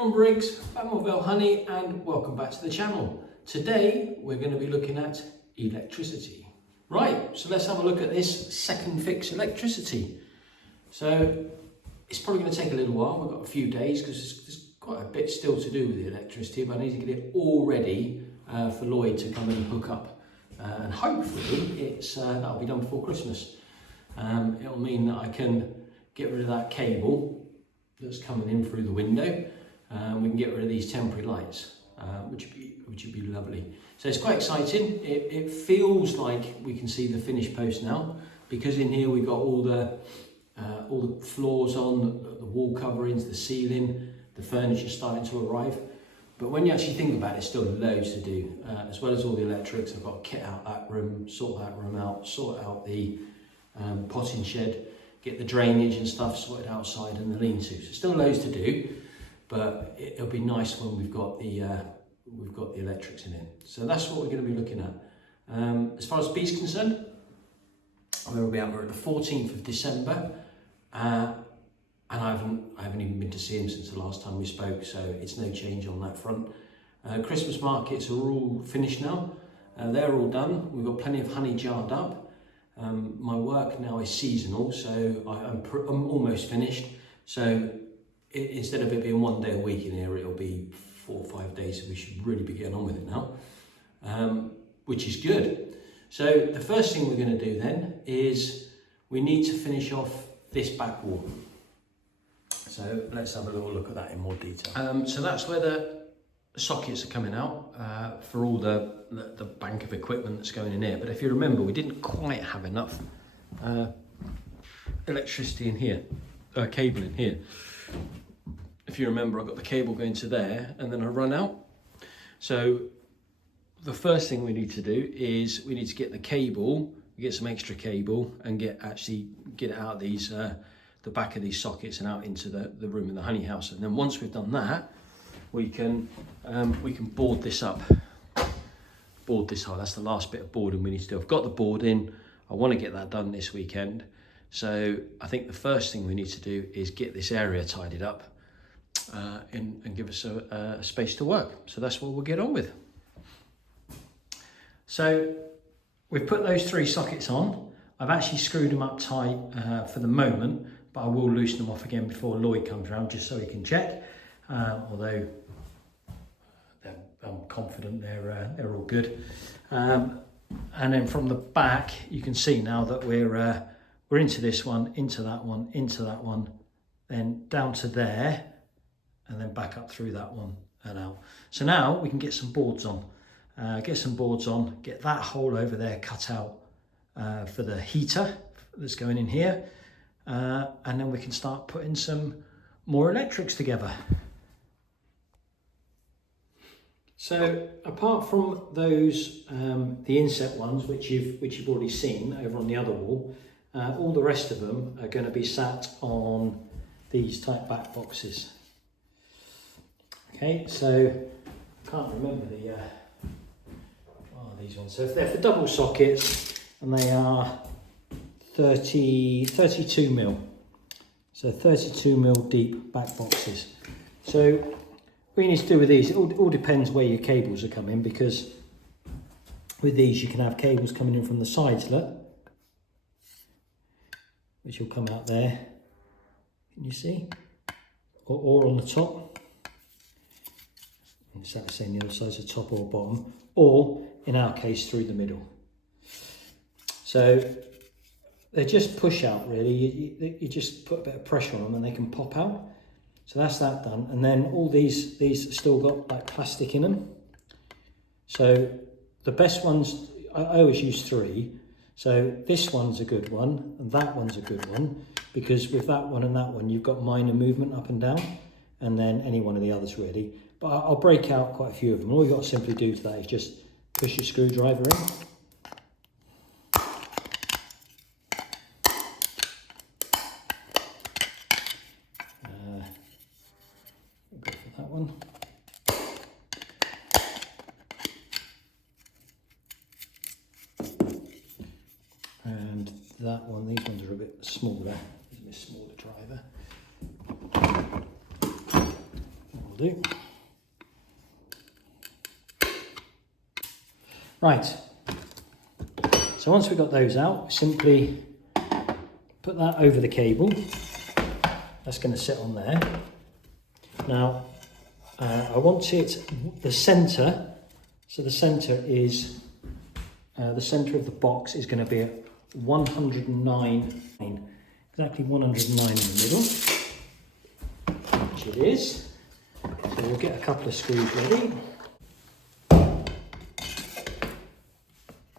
Ron Briggs, Bamwellville Honey, and welcome back to the channel. Today we're going to be looking at electricity. Right, so let's have a look at this second fix electricity. So it's probably going to take a little while. We've got a few days because there's quite a bit still to do with the electricity, but I need to get it all ready for Lloyd to come in and hook up. And hopefully that'll be done before Christmas. It'll mean that I can get rid of that cable that's coming in through the window. We can get rid of these temporary lights, which would be lovely. So it's quite exciting. It feels like we can see the finished post now, because in here we've got all the floors on, the wall coverings, the ceiling, the furniture starting to arrive. But when you actually think about it, still loads to do. As well as all the electrics, I've got to kit out that room, sort that room out, sort out the potting shed, get the drainage and stuff sorted outside and the lean-to. So still loads to do, but it'll be nice when we've got the electrics in it. So that's what we're going to be looking at. As far as B's concerned, we're at the 14th of December, and I haven't even been to see him since the last time we spoke, so it's no change on that front. Christmas markets are all finished now. They're all done. We've got plenty of honey jarred up. My work now is seasonal, so I'm almost finished. So instead of it being 1 day a week in here, it'll be 4 or 5 days, so we should really be getting on with it now, which is good. So the first thing we're going to do then is we need to finish off this back wall. So let's have a little look at that in more detail. So that's where the sockets are coming out for all the bank of equipment that's going in here. But if you remember, we didn't quite have enough electricity in here, cable in here. If you remember, I got the cable going to there and then I run out. So the first thing we need to do is we need to get the cable, get some extra cable and get it out of these the back of these sockets and out into the room in the honey house. And then once we've done that, we can board this up. Board this high. That's the last bit of boarding we need to do. I've got the board in. I want to get that done this weekend. So I think the first thing we need to do is get this area tidied up and give us a space to work. So that's what we'll get on with. So we've put those 3 sockets on. I've actually screwed them up tight for the moment, but I will loosen them off again before Lloyd comes around, just so he can check. Although I'm confident they're all good. And then from the back, you can see now that we're into this one, into that one, into that one, then down to there, and then back up through that one and out. So now we can get some boards on. Get that hole over there cut out for the heater that's going in here. And then we can start putting some more electrics together. So apart from those, the inset ones, which you've already seen over on the other wall, all the rest of them are going to be sat on these type back boxes. Okay, so I can't remember these ones. So if they're for double sockets, and they are 32 mil. So 32 mil deep back boxes. So what you need to do with these, it all depends where your cables are coming, because with these you can have cables coming in from the sides, look, which will come out there, can you see, or on the top. It's that saying the other side's the top or bottom, or in our case through the middle. So they're just push out really. You just put a bit of pressure on them and they can pop out. So that's that done. And then all these still got like plastic in them. So the best ones, I always use 3. So this one's a good one and that one's a good one, because with that one and that one you've got minor movement up and down, and then any one of the others really. But I'll break out quite a few of them. All you've got to simply do to that is just push your screwdriver in. Go for that one. And that one, these ones are a bit smaller. There's a bit smaller driver. do. Right, so once we've got those out, simply put that over the cable. That's going to sit on there. Now, I want it, the centre, so the centre is, the centre of the box is going to be at 109, exactly 109 in the middle, which it is. So we'll get a couple of screws ready.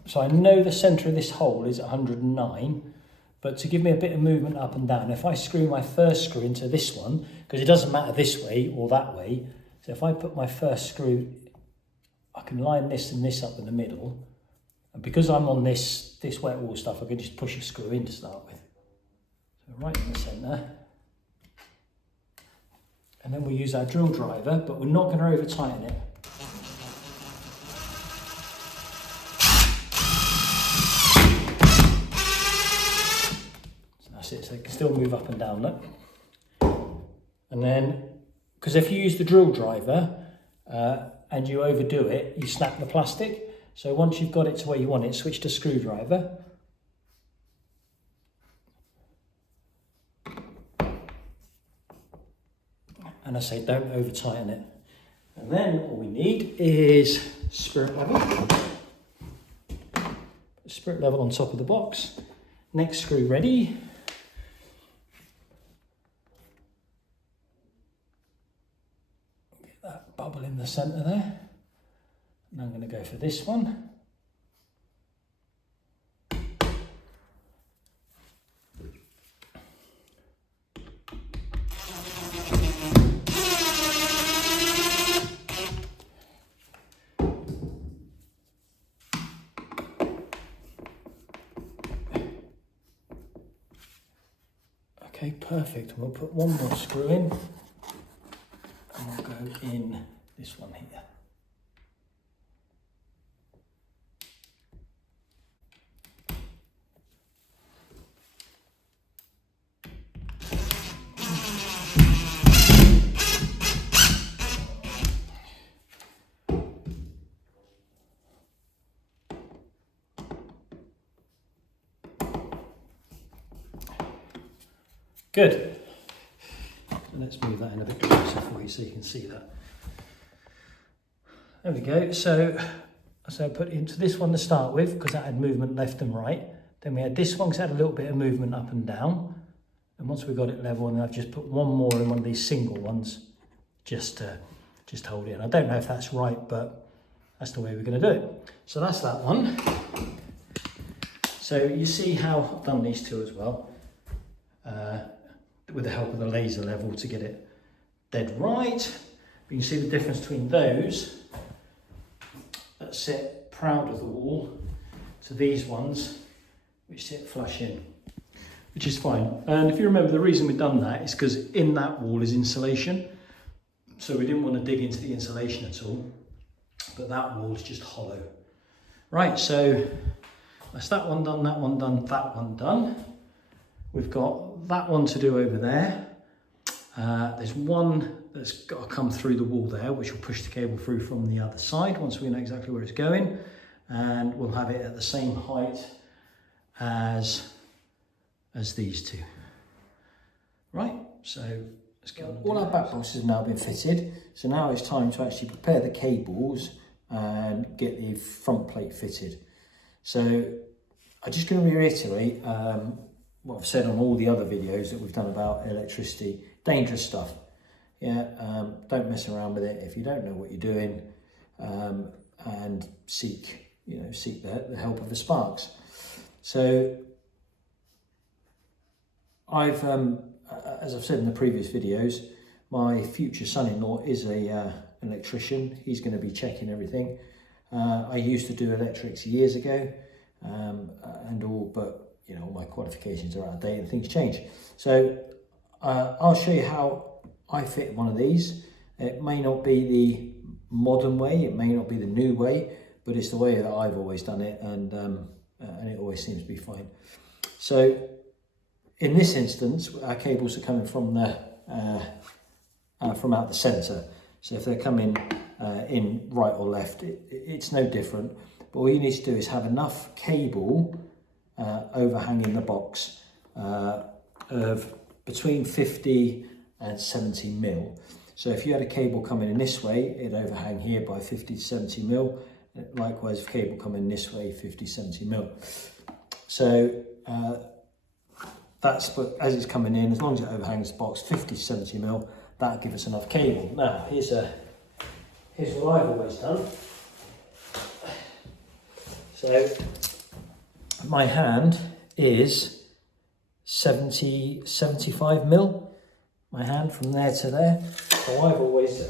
So I know the centre of this hole is 109, but to give me a bit of movement up and down, if I screw my first screw into this one, because it doesn't matter this way or that way, so if I put my first screw, I can line this and this up in the middle, and because I'm on this wet wool stuff, I can just push a screw in to start with. So right in the centre. And then we'll use our drill driver, but we're not going to over tighten it. So it can still move up and down, look. And then, because if you use the drill driver and you overdo it, you snap the plastic. So once you've got it to where you want it, switch to screwdriver. And I say don't over tighten it. And then all we need is spirit level. Spirit level on top of the box. Next screw ready. Bubble in the centre there. And I'm going to go for this one. Okay, perfect. We'll put one more screw in. And we'll go in this one here. Good. So let's move that in a bit closer for you so you can see that. There we go. So I put into this one to start with because that had movement left and right. Then we had this one because it had a little bit of movement up and down. And once we got it level, and I've just put one more in one of these single ones just to hold it in. I don't know if that's right, but that's the way we're going to do it. So that's that one. So you see how I've done these two as well. With the help of the laser level to get it dead right. But you can see the difference between those that sit proud of the wall to these ones which sit flush in, which is fine. And if you remember, the reason we've done that is because in that wall is insulation, so we didn't want to dig into the insulation at all, but that wall is just hollow. Right, so that's that one done, that one done, that one done. We've got that one to do over there. There's one that's got to come through the wall there, which will push the cable through from the other side once we know exactly where it's going. And we'll have it at the same height as these two. Right, so let's get on. All our back boxes have now been fitted. So now it's time to actually prepare the cables and get the front plate fitted. So I'm just going to reiterate what I've said on all the other videos that we've done about electricity. Dangerous stuff. Yeah, don't mess around with it if you don't know what you're doing, and seek the help of the sparks. So I've, as I've said in the previous videos, my future son-in-law is a electrician. He's going to be checking everything. I used to do electrics years ago, and all, but you know, my qualifications are out of date and things change. So I'll show you how I fit one of these. It may not be the modern way, it may not be the new way, but it's the way that I've always done it, and it always seems to be fine. So in this instance, our cables are coming from the from out the centre. So if they're coming in right or left, it's no different. But all you need to do is have enough cable overhanging the box of between 50 and 70 mil. So if you had a cable coming in this way, it'd overhang here by 50 to 70 mil. Likewise, if cable coming this way, 50, 70 mil. So that's, but as it's coming in, as long as it overhangs the box 50 to 70 mil, that'll give us enough cable. Now, here's what I've always done. So my hand is 75 mil. My hand from there to there. So I've always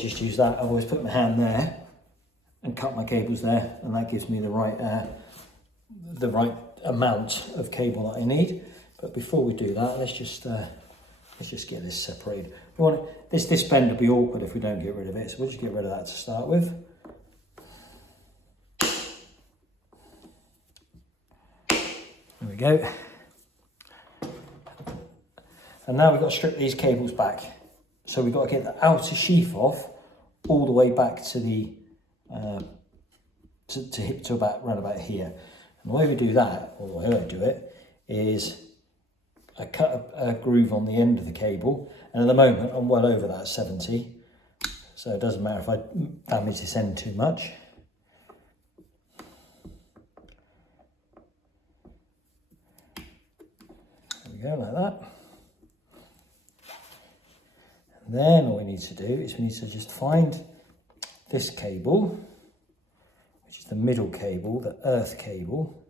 just used that. I've always put my hand there and cut my cables there, and that gives me the right amount of cable that I need. But before we do that, let's just get this separated. We want this bend will be awkward if we don't get rid of it, so we'll just get rid of that to start with. There we go. And now we've got to strip these cables back. So we've got to get the outer sheath off all the way back to the to about round about here. And the way we do that, or the way I do it, is I cut a groove on the end of the cable, and at the moment I'm well over that 70, so it doesn't matter if I damage this end too much. There we go, like that. And then all we need to do is we need to just find this cable, which is the middle cable, the earth cable.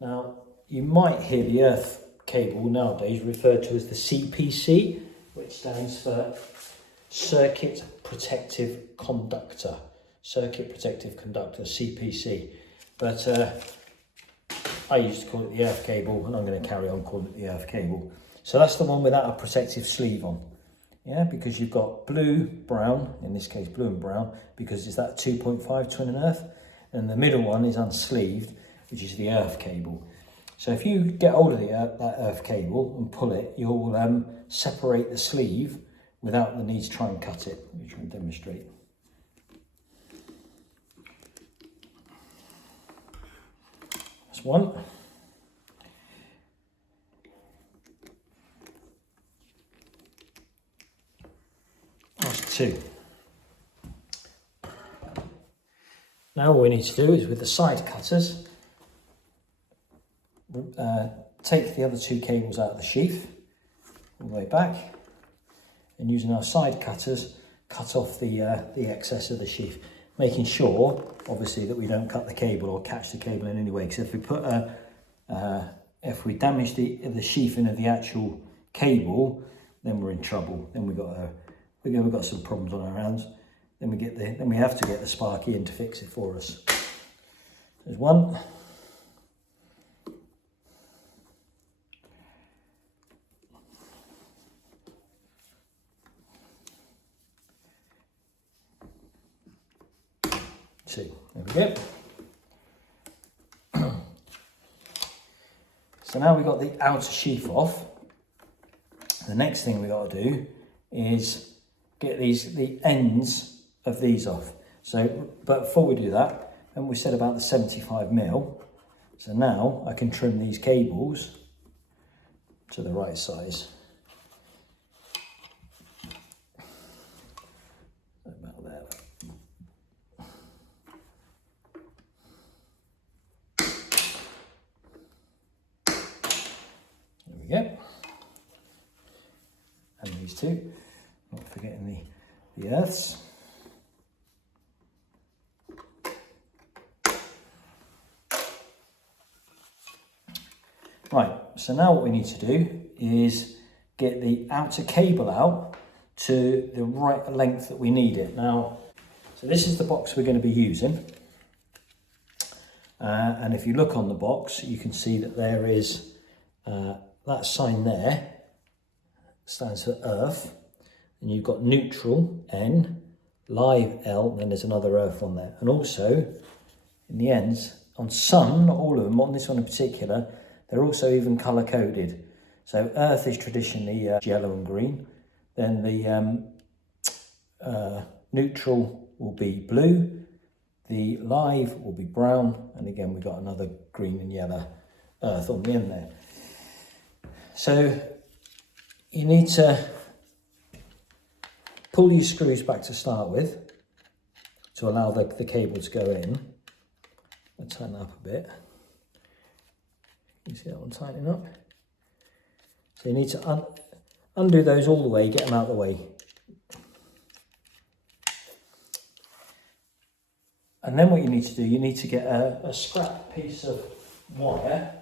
Now, you might hear the earth cable nowadays referred to as the CPC, which stands for Circuit Protective Conductor. Circuit Protective Conductor, CPC. But I used to call it the earth cable, and I'm going to carry on calling it the earth cable. So that's the one without a protective sleeve on. Yeah, because you've got blue, brown, in this case blue and brown, because it's that 2.5 twin and earth. And the middle one is unsleeved, which is the earth cable. So if you get hold of that earth cable and pull it, you'll separate the sleeve without the need to try and cut it, which I'll demonstrate. That's one. That's two. Now all we need to do is with the side cutters, take the other two cables out of the sheath all the way back, and using our side cutters cut off the excess of the sheath, making sure obviously that we don't cut the cable or catch the cable in any way, because if we put if we damage the sheathing of the actual cable, then we're in trouble. Then we've got some problems on our hands. Then we have to get the Sparky in to fix it for us. There's one. Two. There we go. So now we've got the outer sheath off. The next thing we got to do is get the ends of these off. So, but before we do that, and we said about the 75 mil. So now I can trim these cables to the right size. About there. There we go. And these two, not forgetting the earths. Right, so now what we need to do is get the outer cable out to the right length that we need it. Now, so this is the box we're going to be using. And if you look on the box, you can see that there is that sign there, stands for earth. And you've got neutral, N, live, L, and then there's another earth on there. And also, in the ends, on some, not all of them, on this one in particular, they're also even colour coded. So earth is traditionally yellow and green. Then the neutral will be blue. The live will be brown. And again, we've got another green and yellow earth on the end there. So you need to pull your screws back to start with to allow the cable to go in. I'll tighten that up a bit. You see that one tightening up? So you need to undo those all the way, get them out of the way. And then what you need to do, you need to get a scrap piece of wire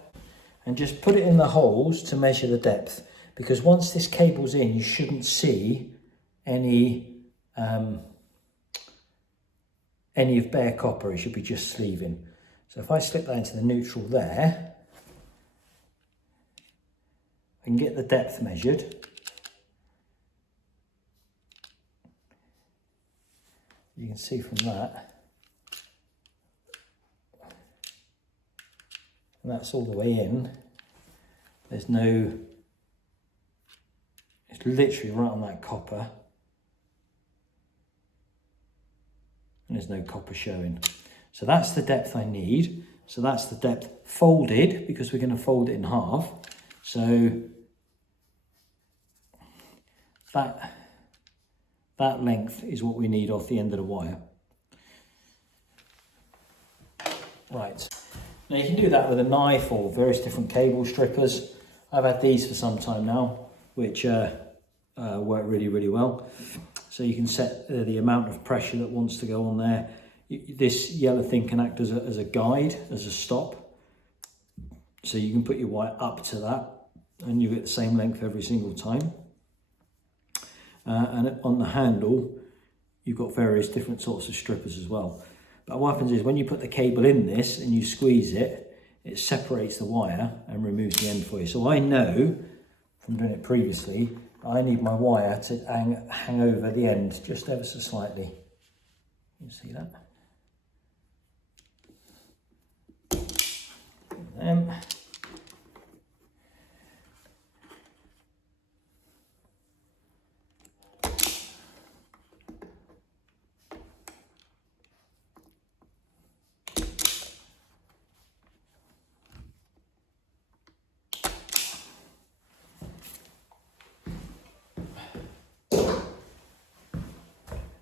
and just put it in the holes to measure the depth. Because once this cable's in, you shouldn't see any of bare copper. It should be just sleeving. So if I slip that into the neutral there, I can get the depth measured. You can see from that, and that's all the way in. There's no, it's literally right on that copper. And there's no copper showing. So that's the depth I need. So that's the depth folded, because we're going to fold it in half. So that length is what we need off the end of the wire. Right. Now you can do that with a knife or various different cable strippers. I've had these for some time now, which work really, really well. So you can set the amount of pressure that wants to go on there. This yellow thing can act as a guide, as a stop. So you can put your wire up to that and you get the same length every single time. And on the handle, you've got various different sorts of strippers as well. But what happens is when you put the cable in this and you squeeze it, it separates the wire and removes the end for you. So I know from doing it previously, I need my wire to hang over the end just ever so slightly. You see that?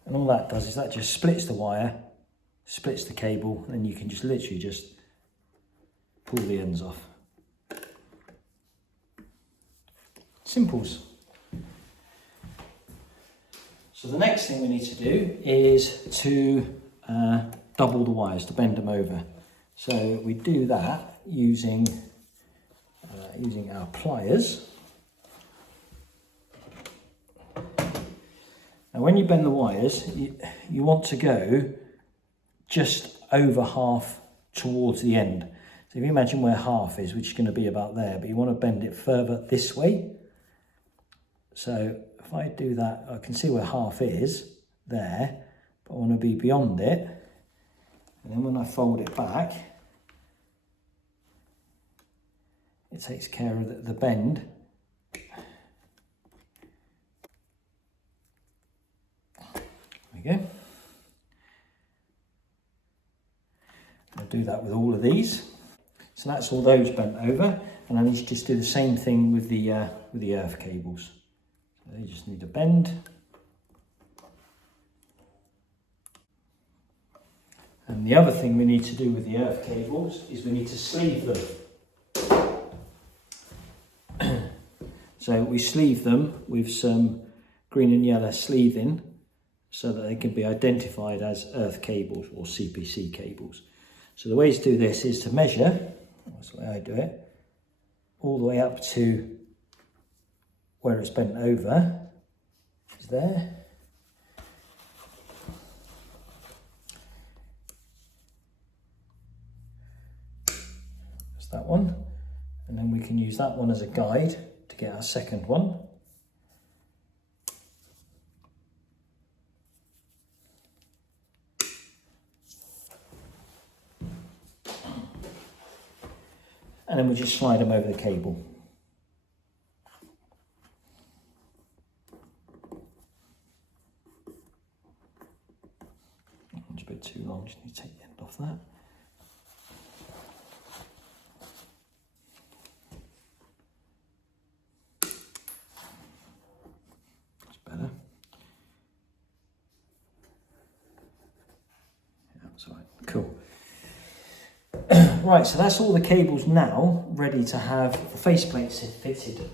And all that does is that just splits the wire, splits the cable, and you can just literally just pull the ends off. Simples. So the next thing we need to do is to double the wires, to bend them over. So we do that using our pliers. Now when you bend the wires, you want to go just over half towards the end. So if you imagine where half is, which is going to be about there, but you want to bend it further this way. So if I do that, I can see where half is there, but I want to be beyond it. And then when I fold it back, it takes care of the bend. There we go. I'll do that with all of these. So that's all those bent over, and I need to just do the same thing with the earth cables. So they just need a bend. And the other thing we need to do with the earth cables is we need to sleeve them. So we sleeve them with some green and yellow sleeving so that they can be identified as earth cables or CPC cables. So the way to do this is to measure, that's the way I do it, all the way up to where it's bent over, which is there. That's that one. And then we can use that one as a guide to get our second one. And then we just slide them over the cable. bit too long, just need to take the end off that. That's better. Yeah, that's all right. Cool. Right, so that's all the cables now ready to have the faceplates fitted.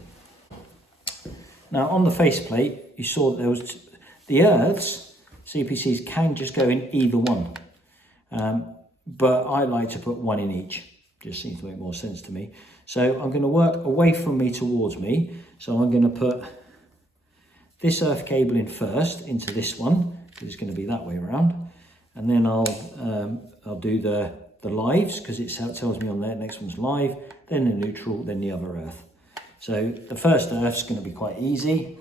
Now on the faceplate, you saw that there was the earths, CPCs can just go in either one. But I like to put one in each, just seems to make more sense to me. So I'm going to work away from me towards me. So I'm going to put this earth cable in first into this one, because it's going to be that way around. And then I'll do the lives, because it tells me on there, next one's live, then the neutral, then the other earth. So the first earth's going to be quite easy.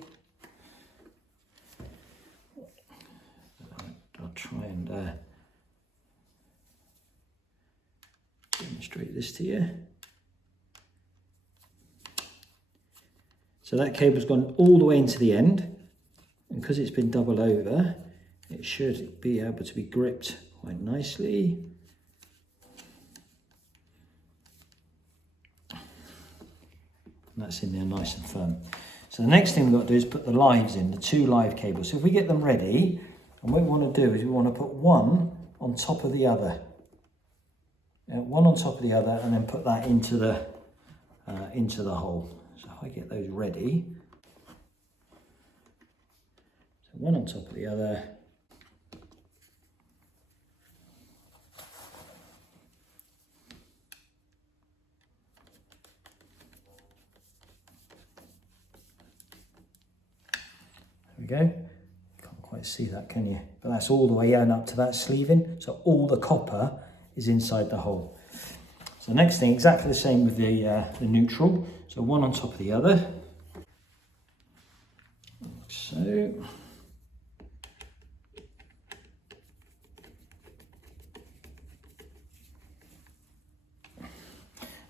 I'll try and demonstrate this to you. So that cable's gone all the way into the end, and because it's been doubled over, it should be able to be gripped quite nicely. And that's in there nice and firm. So the next thing we've got to do is put the lives in, the two live cables. So if we get them ready, and what we want to do is we want to put one on top of the other. One on top of the other, and then put that into the hole. So if I get those ready, so one on top of the other. There we go. Can't quite see that, can you? But that's all the way in up to that sleeving. So all the copper is inside the hole. So next thing, exactly the same with the neutral. So one on top of the other. Like so.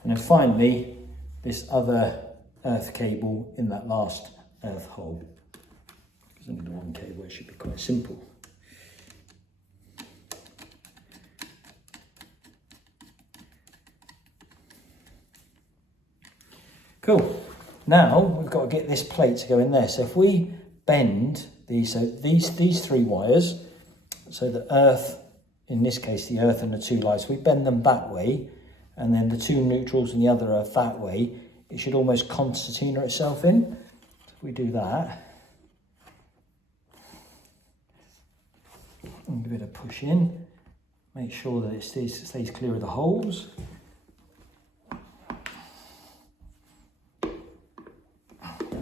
And then finally, this other earth cable in that last earth hole. There's only the one cable, it should be quite simple. Cool. Now we've got to get this plate to go in there. So if we bend these, so these three wires, so the earth, in this case the earth and the two lights, we bend them that way, and then the two neutrals and the other earth that way, it should almost concertina itself in. So if we do that, and give it a push in, make sure that it stays clear of the holes.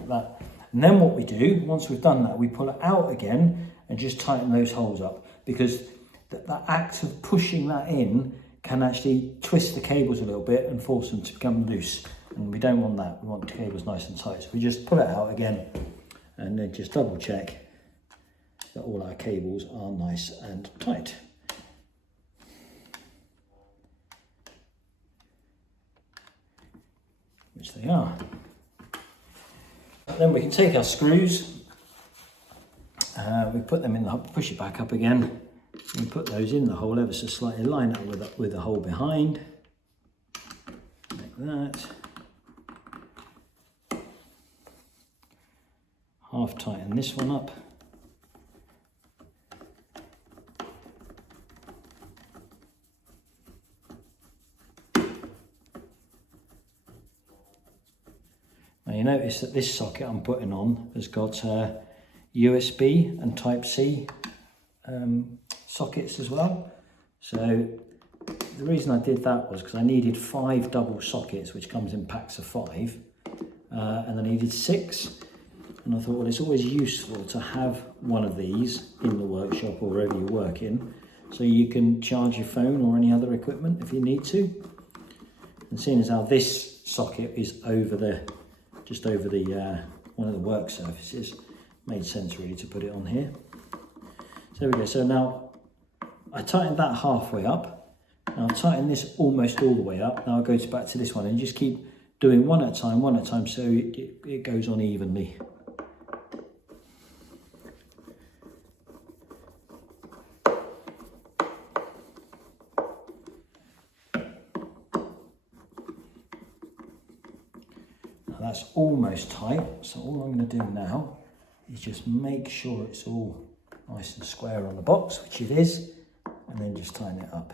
That. And then what we do, once we've done that, we pull it out again and just tighten those holes up, because that act of pushing that in can actually twist the cables a little bit and force them to become loose, and we don't want that. We want the cables nice and tight, so we just pull it out again and then just double check that all our cables are nice and tight. Which they are. Then we can take our screws, we put them in the hole, push it back up again, we put those in the hole ever so slightly, line up with the hole behind, like that. Half tighten this one up. Now you notice that this socket I'm putting on has got USB and Type-C sockets as well. So the reason I did that was because I needed 5 double sockets, which comes in packs of 5, and I needed 6. And I thought, well, it's always useful to have one of these in the workshop or wherever you're working, so you can charge your phone or any other equipment if you need to. And seeing as how this socket is over the just over the one of the work surfaces, made sense really to put it on here. So there we go. So now I tightened that halfway up. Now I'll tighten this almost all the way up. Now I'll go back to this one and just keep doing one at a time, so it goes on evenly. That's almost tight, so all I'm going to do now is just make sure it's all nice and square on the box, which it is, and then just tighten it up.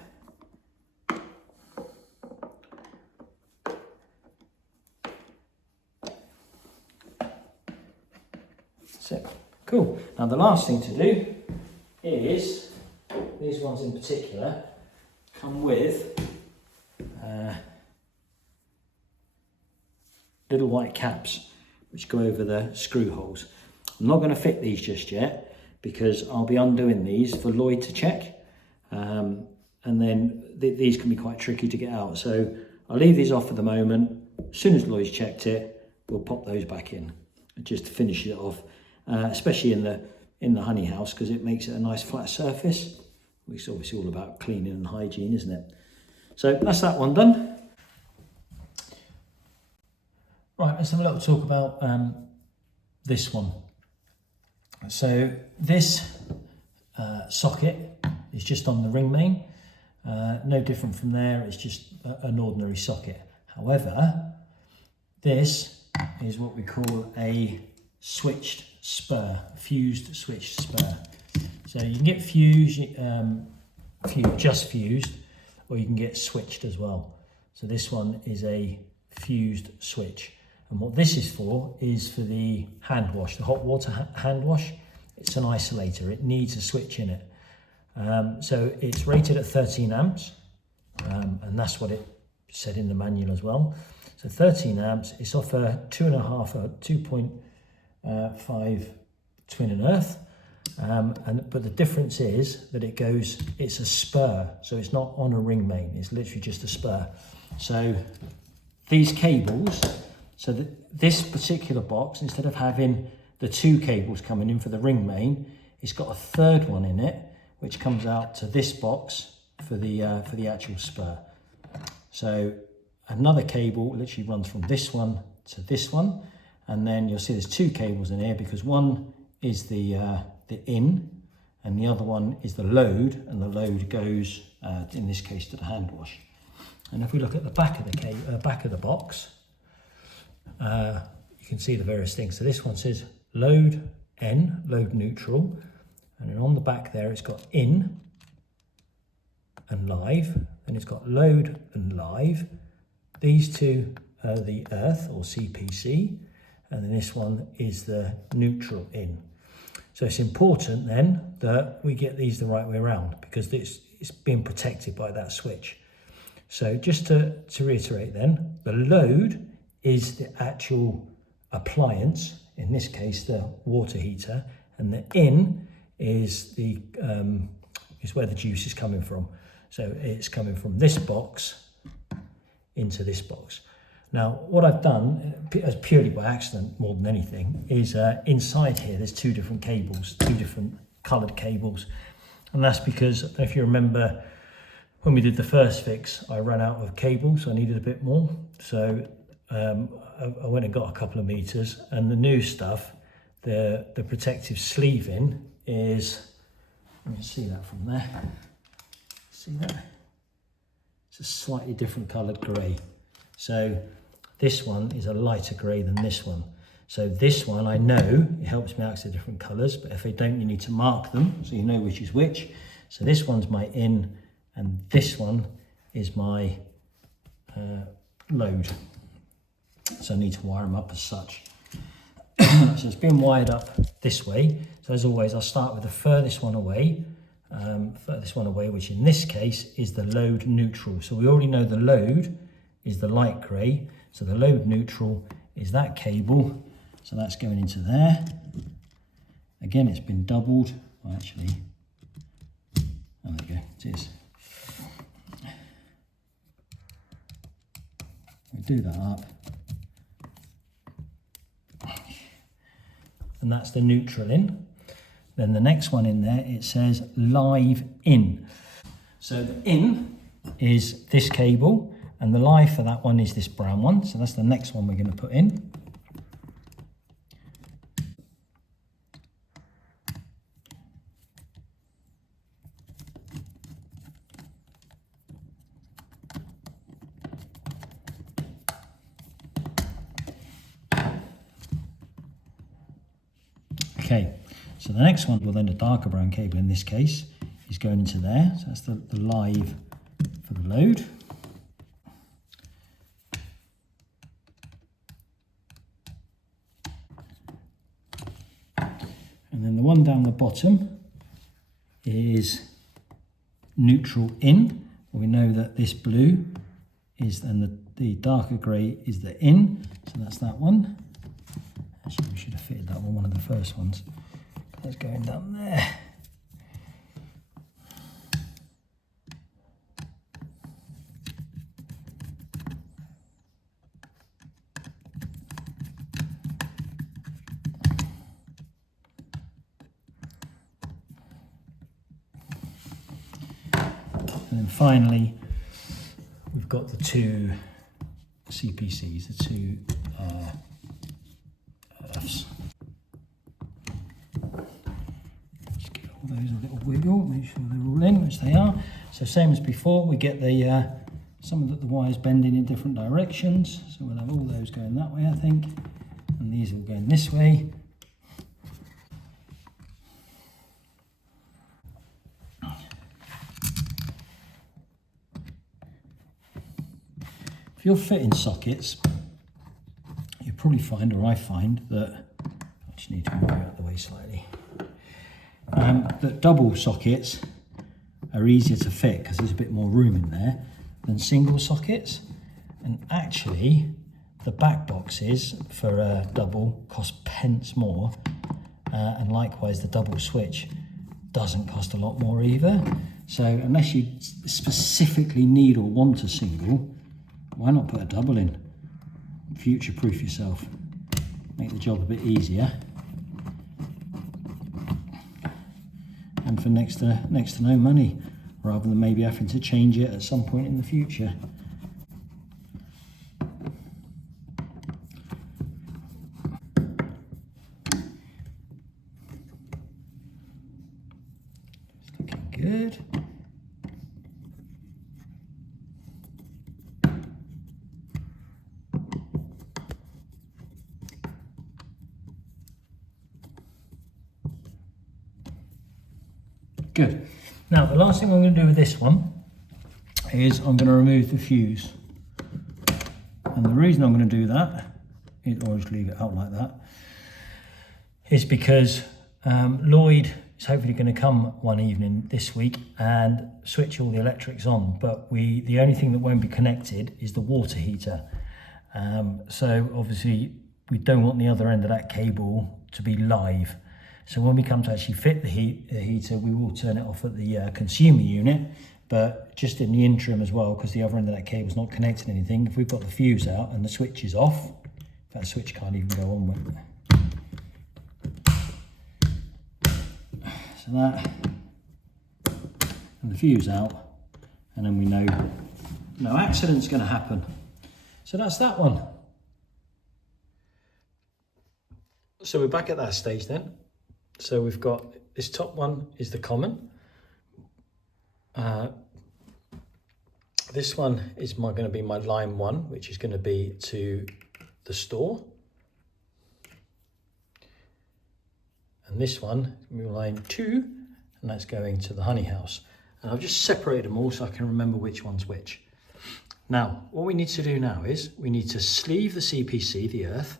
So, cool. Now the last thing to do is, these ones in particular, come with little white caps which go over the screw holes. I'm not going to fit these just yet because I'll be undoing these for Lloyd to check, and then these can be quite tricky to get out, so I'll leave these off for the moment. As soon as Lloyd's checked it, we'll pop those back in just to finish it off, especially in the honey house, because it makes it a nice flat surface. It's obviously all about cleaning and hygiene, isn't it? So that's that one done. Right, let's have a little talk about this one. So this socket is just on the ring main. No different from there, it's just an ordinary socket. However, this is what we call a switched spur, fused switched spur. So you can get fused, just fused, or you can get switched as well. So this one is a fused switch. And what this is for the hand wash, the hot water hand wash. It's an isolator, it needs a switch in it. So it's rated at 13 amps, and that's what it said in the manual as well. So 13 amps, it's off a 2.5 twin and earth. But the difference is that it's a spur, so it's not on a ring main, it's literally just a spur. So these cables, so this particular box, instead of having the two cables coming in for the ring main, it's got a third one in it, which comes out to this box for the actual spur. So another cable literally runs from this one to this one, and then you'll see there's two cables in here because one is the in, and the other one is the load, and the load goes in this case to the hand wash. And if we look at the back of the back of the box, you can see the various things. So this one says load N, load neutral, and then on the back there it's got in and live, and it's got load and live. These two are the earth or CPC, and then this one is the neutral in. So it's important then that we get these the right way around, because it's being protected by that switch. So just to reiterate then, the load is the actual appliance, in this case the water heater, and the in is where the juice is coming from. So it's coming from this box into this box. Now what I've done, purely by accident more than anything, is inside here there's two different cables, two different coloured cables, and that's because, I don't know if you remember, when we did the first fix, I ran out of cables, so I needed a bit more. So I went and got a couple of meters, and the new stuff, the protective sleeving is, let me see that from there. See that? It's a slightly different coloured grey. So this one is a lighter grey than this one. So this one, I know it helps me out to different colours, but if I don't, you need to mark them so you know which is which. So this one's my in, and this one is my load. So I need to wire them up as such. So it's being wired up this way. So as always, I'll start with the furthest one away, which in this case is the load neutral. So we already know the load is the light grey. So the load neutral is that cable. So that's going into there. Again, it's been doubled. Well, actually, oh, there we go, it is. We do that up. And that's the neutral in. Then the next one in there, it says live in. So the in is this cable, and the live for that one is this brown one. So that's the next one we're going to put in. Okay, so the next one, well then the darker brown cable in this case, is going into there. So that's the live for the load. And then the one down the bottom is neutral in. We know that this blue is, and the darker grey is the in, so that's that one. Actually, we should have fitted that one of the first ones. That's going down there. And then finally, we've got the two CPCs, the two earths. Just give all those a little wiggle, make sure they're all in, which they are. So same as before, we get the some of the wires bending in different directions. So we'll have all those going that way, I think, and these all going this way. If you're fitting sockets, you'll probably find, or I find, that I just need to move out of the way slightly. That double sockets are easier to fit because there's a bit more room in there than single sockets. And actually, the back boxes for a double cost pence more, and likewise the double switch doesn't cost a lot more either. So unless you specifically need or want a single, why not put a double in? Future-proof yourself. Make the job a bit easier. And for next to no money, rather than maybe having to change it at some point in the future. It's looking good. Good. Now the last thing I'm going to do with this one is I'm going to remove the fuse. And the reason I'm going to do that, or just leave it out like that, is because Lloyd is hopefully going to come one evening this week and switch all the electrics on. But the only thing that won't be connected is the water heater. So obviously we don't want the other end of that cable to be live. So when we come to actually fit the heater, we will turn it off at the consumer unit, but just in the interim as well, because the other end of that cable's not connected to anything, if we've got the fuse out and the switch is off, that switch can't even go on with it. So that, and the fuse out, and then we know no accident's going to happen. So that's that one. So we're back at that stage then. So we've got this top one is the common. This one is going to be my line 1, which is going to be to the store. And this one is line 2, and that's going to the honey house. And I've just separated them all so I can remember which one's which. Now, what we need to do now is we need to sleeve the CPC, the earth,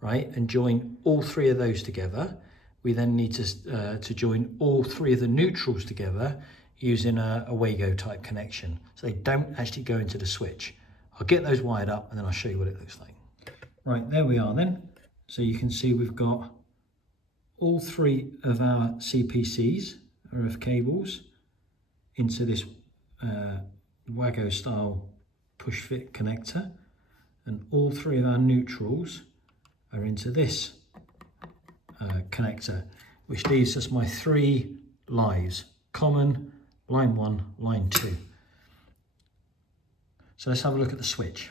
right, and join all 3 of those together. We then need to join all 3 of the neutrals together using a Wago type connection. So they don't actually go into the switch. I'll get those wired up and then I'll show you what it looks like. Right, there we are then. So you can see we've got all 3 of our CPCs, earth cables, into this Wago style push fit connector. And all 3 of our neutrals are into this connector, which leaves us my 3 lives: common, line 1, line 2. So let's have a look at the switch.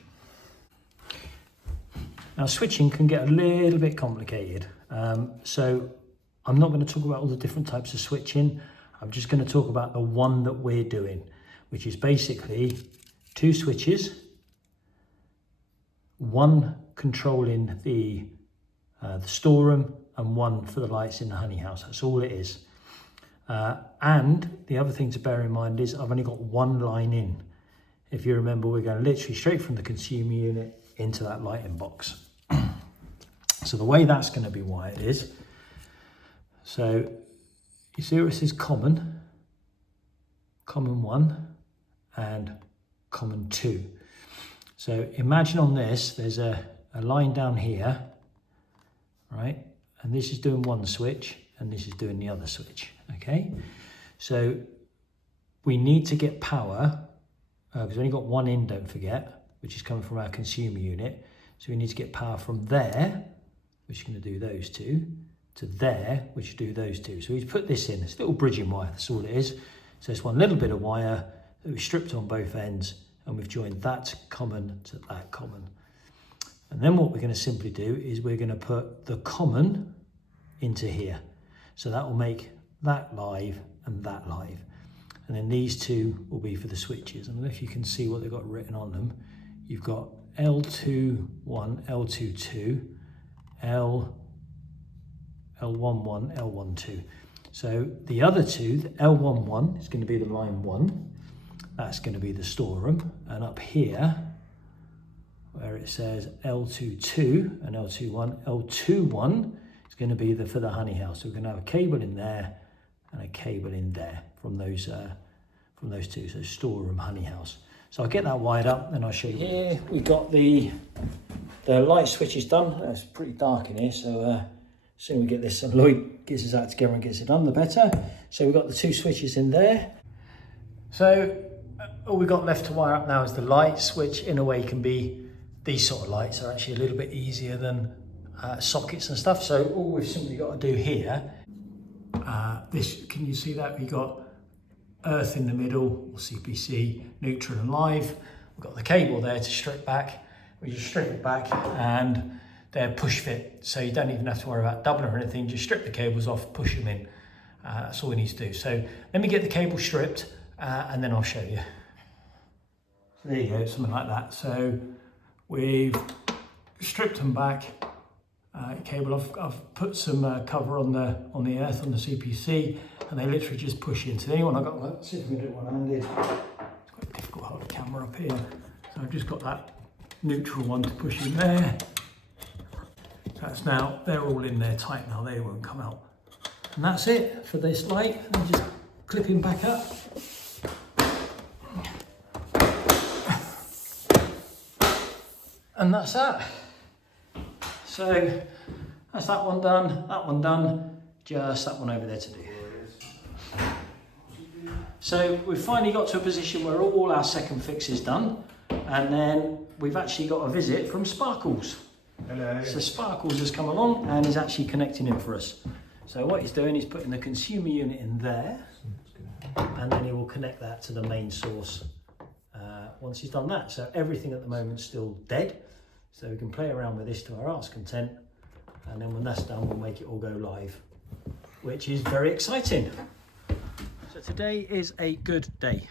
Now switching can get a little bit complicated, so I'm not going to talk about all the different types of switching. I'm just going to talk about the one that we're doing, which is basically 2 switches, one controlling the the storeroom, and one for the lights in the honey house. That's all it is. And the other thing to bear in mind is I've only got one line in. If you remember, we're going literally straight from the consumer unit into that lighting box. So the way that's going to be wired is, so you see where it says common 1 and common 2. So imagine on this, there's a line down here, right? And this is doing one switch and this is doing the other switch, okay? So we need to get power, because we've only got one in, don't forget, which is coming from our consumer unit. So we need to get power from there, which is going to do those two, to there, which will do those two. So we've put this in, it's a little bridging wire, that's all it is. So it's one little bit of wire that we've stripped on both ends, and we've joined that common to that common. And then what we're going to simply do is we're going to put the common into here. So that will make that live and that live. And then these two will be for the switches. I don't know if you can see what they've got written on them. You've got L21, L22, L11, L12. So the other two, the L11 is going to be the line 1. That's going to be the storeroom. And up here, where it says L22 and L21, L21 is going to be for the honey house. So we're going to have a cable in there and a cable in there from those two. So storeroom, honey house. So I'll get that wired up, then I'll show you. Here we got the light switches done. It's pretty dark in here, so soon we get this, and Lloyd gets his act together and gets it done, the better. So we've got the 2 switches in there. So all we've got left to wire up now is the lights, which in a way can be, these sort of lights are actually a little bit easier than sockets and stuff. So all we've simply got to do here, can you see that? We've got earth in the middle, or CPC, neutral and live. We've got the cable there to strip back. We just strip it back and they're push fit. So you don't even have to worry about doubling or anything. Just strip the cables off, push them in. That's all we need to do. So let me get the cable stripped and then I'll show you. So there you go, something like that. So we've stripped them back. Cable, I've put some cover on the earth on the CPC, and they literally just push in. So the only one I've got, let's see if we can do it one-handed. It's quite difficult to hold the camera up here. So I've just got that neutral one to push in there. So that's now, they're all in there tight now, they won't come out. And that's it for this light. And just clip him back up. And that's that. So that's that one done, just that one over there to do. So we've finally got to a position where all our second fix is done, and then we've actually got a visit from Sparkles. Hello. So Sparkles has come along and is actually connecting in for us. So what he's doing is putting the consumer unit in there, and then he will connect that to the main source once he's done that. So everything at the moment is still dead. So we can play around with this to our heart's content, and then when that's done, we'll make it all go live, which is very exciting. So today is a good day.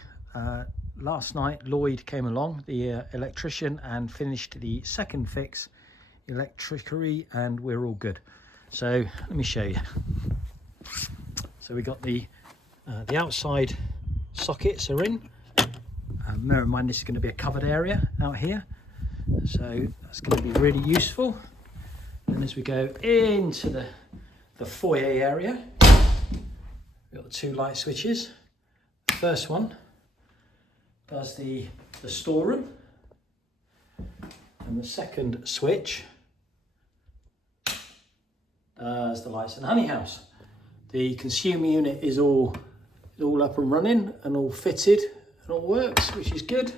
Last night, Lloyd came along, the electrician, and finished the second fix, electricity, and we're all good. So let me show you. So we got the outside sockets are in. Bear in mind, this is going to be a covered area out here. So that's going to be really useful. And as we go into the foyer area, we've got the 2 light switches. The first one does the storeroom, and the second switch does the lights in the honey house. The consumer unit is all up and running and all fitted and all works, which is good.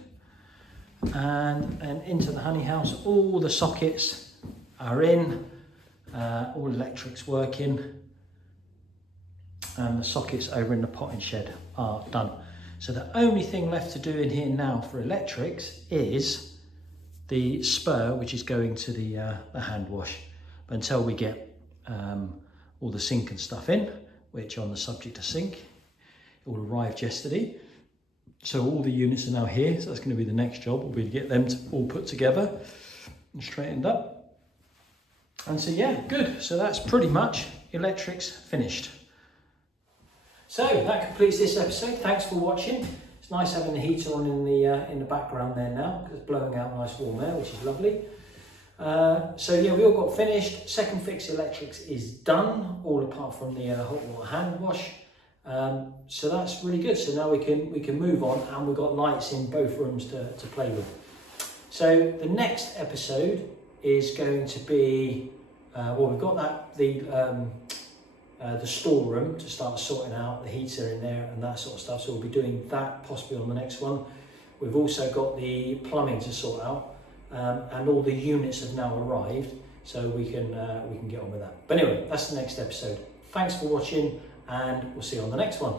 And then into the honey house, all the sockets are in, all electrics working, and the sockets over in the potting shed are done. So the only thing left to do in here now for electrics is the spur, which is going to the hand wash. But until we get all the sink and stuff in, which on the subject of sink, it all arrived yesterday. So all the units are now here, so that's going to be the next job, will be to get them all put together and straightened up. And so yeah, good. So that's pretty much electrics finished. So that completes this episode. Thanks for watching. It's nice having the heater on in the background there now, because it's blowing out nice warm air, which is lovely. So yeah, we all got finished. Second fix electrics is done, all apart from the hot water hand wash. So that's really good. So now we can move on, and we've got lights in both rooms to play with. So the next episode is going to be we've got the storeroom to start sorting out the heater in there and that sort of stuff. So we'll be doing that possibly on the next one. We've also got the plumbing to sort out, and all the units have now arrived, so we can get on with that. But anyway, that's the next episode. Thanks for watching, and we'll see you on the next one.